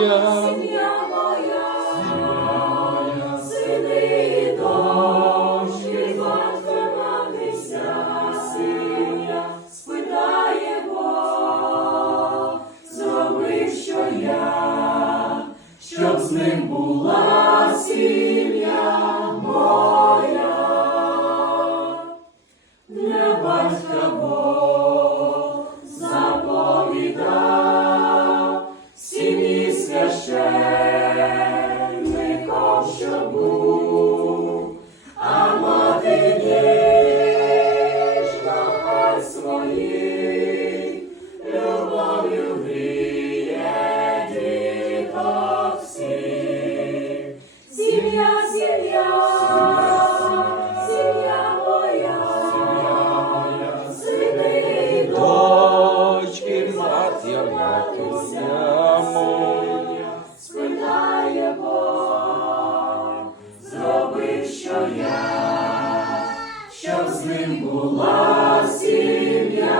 моя, сім'я моя, сім'я моя, сини і дочки, батька матися, сім'я, спитає Бог, зроби, що я, щоб з ним була сім'я. Матуся моя, спитає Бог, зроби, що я, щоб з ним була сім'я.